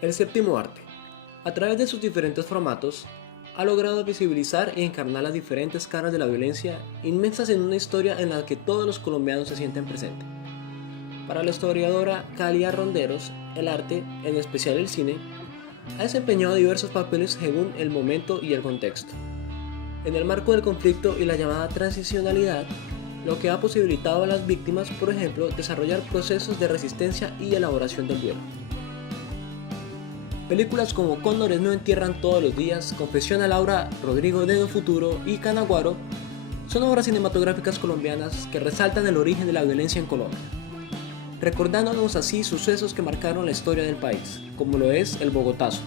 El séptimo arte, a través de sus diferentes formatos, ha logrado visibilizar y encarnar las diferentes caras de la violencia inmensas en una historia en la que todos los colombianos se sienten presentes. Para la historiadora Calia Ronderos, el arte, en especial el cine, ha desempeñado diversos papeles según el momento y el contexto. En el marco del conflicto y la llamada transicionalidad, lo que ha posibilitado a las víctimas, por ejemplo, desarrollar procesos de resistencia y elaboración del duelo. Películas como Cóndores no entierran todos los días, Confesión a Laura, Rodrigo de Futuro y Canaguaro son obras cinematográficas colombianas que resaltan el origen de la violencia en Colombia, recordándonos así sucesos que marcaron la historia del país, como lo es el Bogotazo,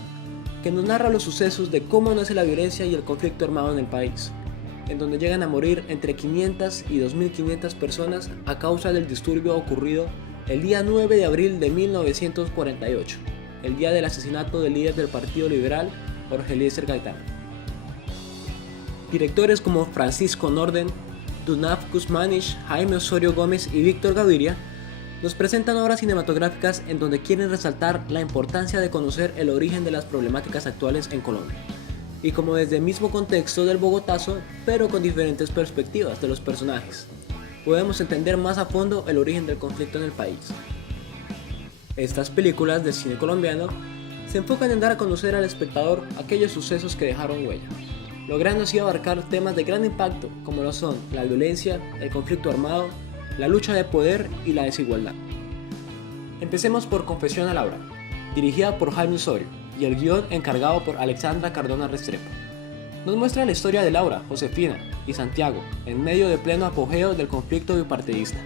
que nos narra los sucesos de cómo nace la violencia y el conflicto armado en el país, en donde llegan a morir entre 500 y 2.500 personas a causa del disturbio ocurrido el día 9 de abril de 1948, el día del asesinato del líder del Partido Liberal, Jorge Eliezer Gaitán. Directores como Francisco Norden, Dunaf Guzmánich, Jaime Osorio Gómez y Víctor Gaviria nos presentan obras cinematográficas en donde quieren resaltar la importancia de conocer el origen de las problemáticas actuales en Colombia, y como desde el mismo contexto del Bogotazo, pero con diferentes perspectivas de los personajes, podemos entender más a fondo el origen del conflicto en el país. Estas películas de cine colombiano se enfocan en dar a conocer al espectador aquellos sucesos que dejaron huella, logrando así abarcar temas de gran impacto como lo son la violencia, el conflicto armado, la lucha de poder y la desigualdad. Empecemos por Confesión a Laura, dirigida por Jaime Osorio y el guión encargado por Alexandra Cardona Restrepo. Nos muestra la historia de Laura, Josefina y Santiago en medio de pleno apogeo del conflicto bipartidista.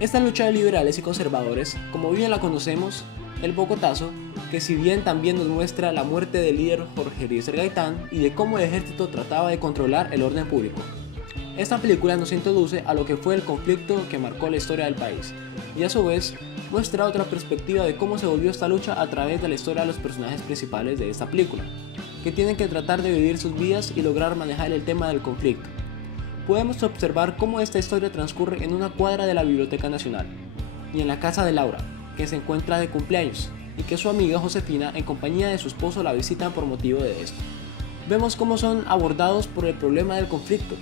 Esta lucha de liberales y conservadores, como bien la conocemos, el Bogotazo, que si bien también nos muestra la muerte del líder Jorge Eliezer Gaitán y de cómo el ejército trataba de controlar el orden público. Esta película nos introduce a lo que fue el conflicto que marcó la historia del país, y a su vez muestra otra perspectiva de cómo se volvió esta lucha a través de la historia de los personajes principales de esta película, que tienen que tratar de vivir sus vidas y lograr manejar el tema del conflicto. Podemos observar cómo esta historia transcurre en una cuadra de la Biblioteca Nacional, y en la casa de Laura, que se encuentra de cumpleaños, y que su amiga Josefina en compañía de su esposo la visitan por motivo de esto. Vemos cómo son abordados por el problema del conflicto,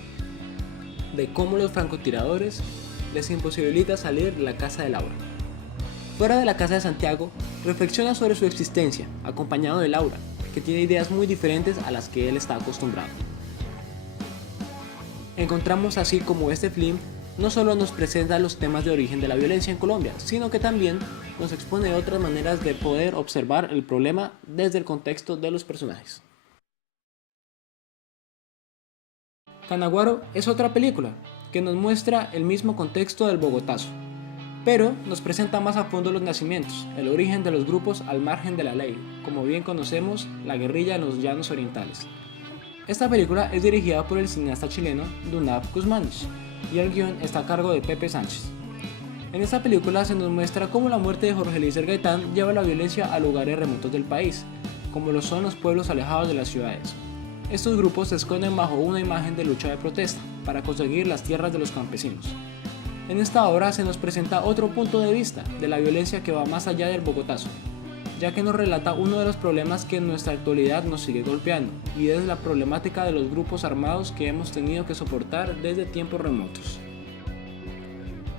de cómo los francotiradores les imposibilita salir de la casa de Laura. Fuera de la casa de Santiago, reflexiona sobre su existencia, acompañado de Laura, que tiene ideas muy diferentes a las que él está acostumbrado. Encontramos así como este film no solo nos presenta los temas de origen de la violencia en Colombia, sino que también nos expone otras maneras de poder observar el problema desde el contexto de los personajes. Canaguaro es otra película que nos muestra el mismo contexto del Bogotazo, pero nos presenta más a fondo los nacimientos, el origen de los grupos al margen de la ley, como bien conocemos la guerrilla en los llanos orientales. Esta película es dirigida por el cineasta chileno Dunaf Guzmánich y el guión está a cargo de Pepe Sánchez. En esta película se nos muestra cómo la muerte de Jorge Eliezer Gaitán lleva la violencia a lugares remotos del país, como lo son los pueblos alejados de las ciudades. Estos grupos se esconden bajo una imagen de lucha de protesta para conseguir las tierras de los campesinos. En esta obra se nos presenta otro punto de vista de la violencia que va más allá del Bogotazo, ya que nos relata uno de los problemas que en nuestra actualidad nos sigue golpeando, y es la problemática de los grupos armados que hemos tenido que soportar desde tiempos remotos.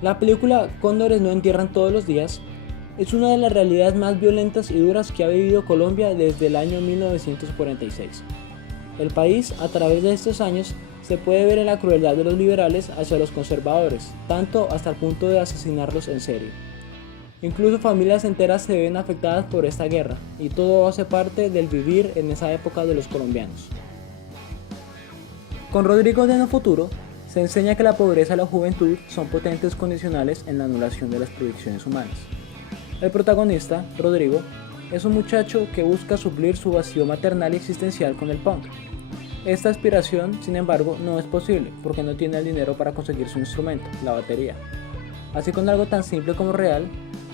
La película Cóndores no entierran todos los días es una de las realidades más violentas y duras que ha vivido Colombia desde el año 1946. El país, a través de estos años, se puede ver en la crueldad de los liberales hacia los conservadores, tanto hasta el punto de asesinarlos en serie. Incluso familias enteras se ven afectadas por esta guerra, y todo hace parte del vivir en esa época de los colombianos. Con Rodrigo de Futuro, se enseña que la pobreza y la juventud son potentes condicionales en la anulación de las proyecciones humanas. El protagonista, Rodrigo, es un muchacho que busca suplir su vacío maternal y existencial con el punk. Esta aspiración, sin embargo, no es posible porque no tiene el dinero para conseguir su instrumento, la batería. Así, con algo tan simple como real,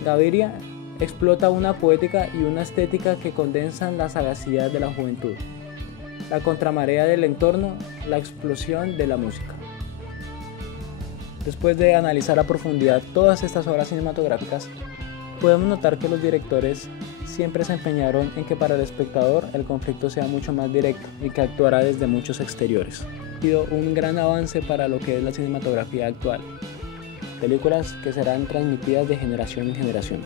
Gaviria explota una poética y una estética que condensan la sagacidad de la juventud, la contramarea del entorno, la explosión de la música. Después de analizar a profundidad todas estas obras cinematográficas, podemos notar que los directores siempre se empeñaron en que para el espectador el conflicto sea mucho más directo y que actuará desde muchos exteriores. Ha sido un gran avance para lo que es la cinematografía actual, películas que serán transmitidas de generación en generación.